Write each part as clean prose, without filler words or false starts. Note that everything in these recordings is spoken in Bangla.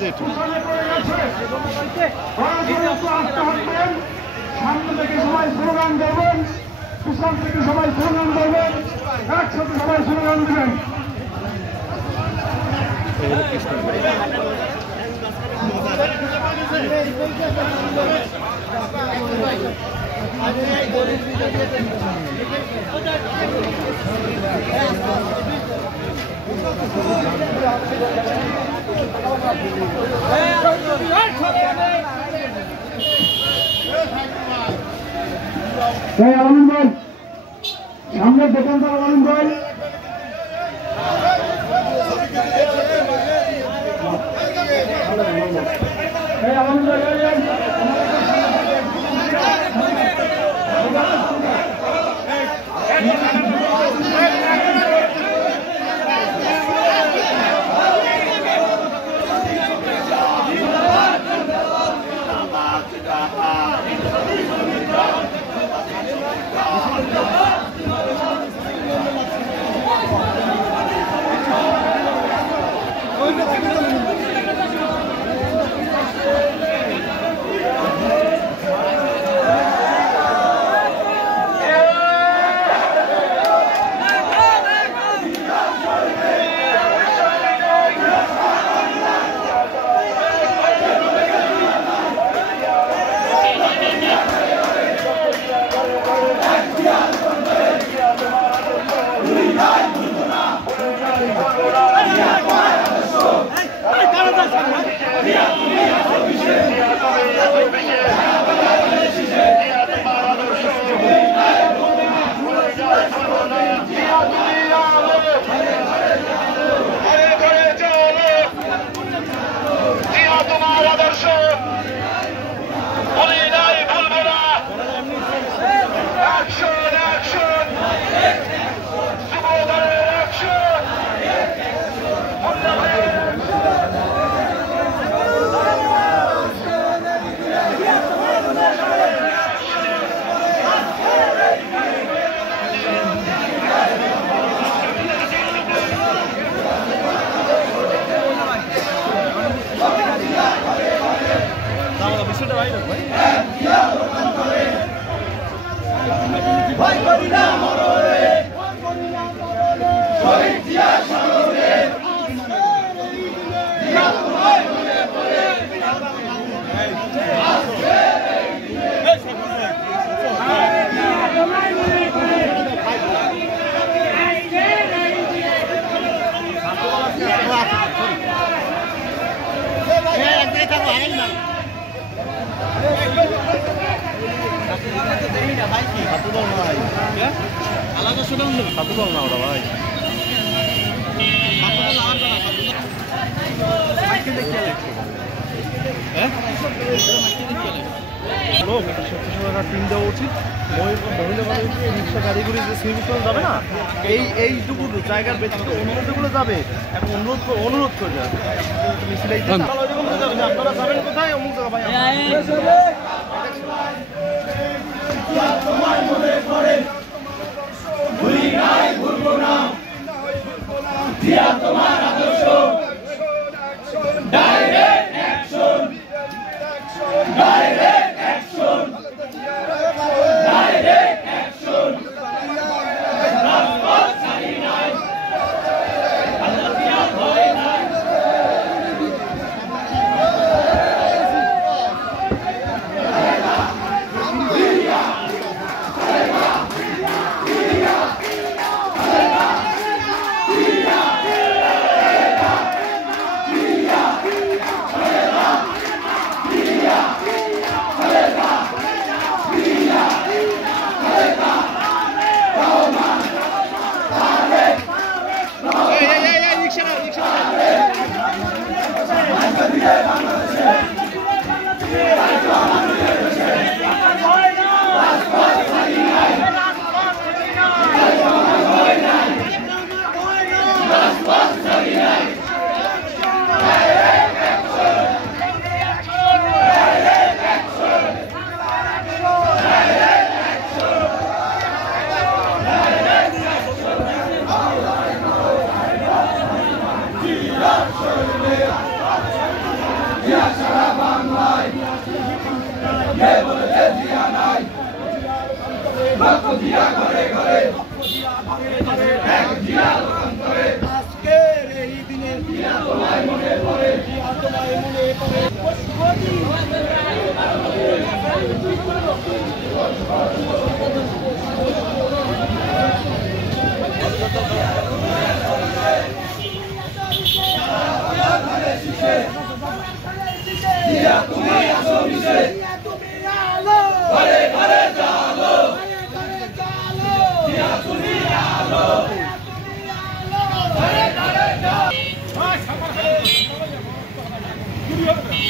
যেটু সামনে থেকে সবাই স্লোগান দেবেন, পিছন থেকে সবাই স্লোগান দেবেন, একসাথে সবাই স্লোগান দেবেন। আলমিন ভাই, সামনের দোকানদার আলমিন ভাই, আলমিন ভাই টিম দেওয়া উচিত। রিক্সা গাড়িগুলি যে সিভিল যাবে না, এইটুকু জায়গার ব্যতীত অনুরোধগুলো যাবে এবং অনুরোধ করে যাবে। আপনারা যাবেন কোথায়? অমুক জায়গা ভাই তোমার আদর্শ direct action, direct action, direct action, রাজপথ ছাড়ি নাই, আল্লাহ দিয়া ভয় নাই। Yeah. Dia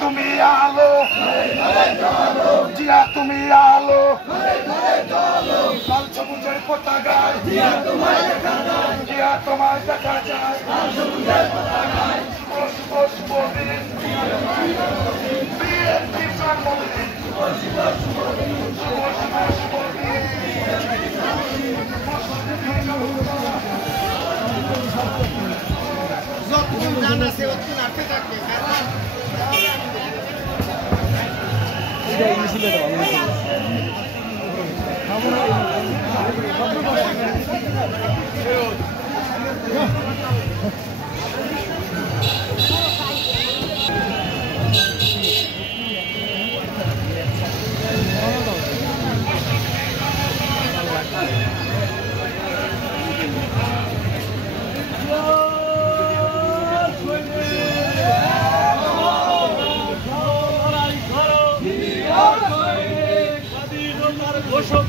তুমি আলো, দিয়া তুমি আলো, লাল সমুদ্রের পতাকায় দিয়া তোমার দেখা যায়, লাল সমুদ্রের পতাকায় শুভ শুভ দিন, বিএনপি জন্মদিন, শুভ শুভ দিন। যতক্ষণ জান আছে ততক্ষণ আটকে থাকবে। ঘোষক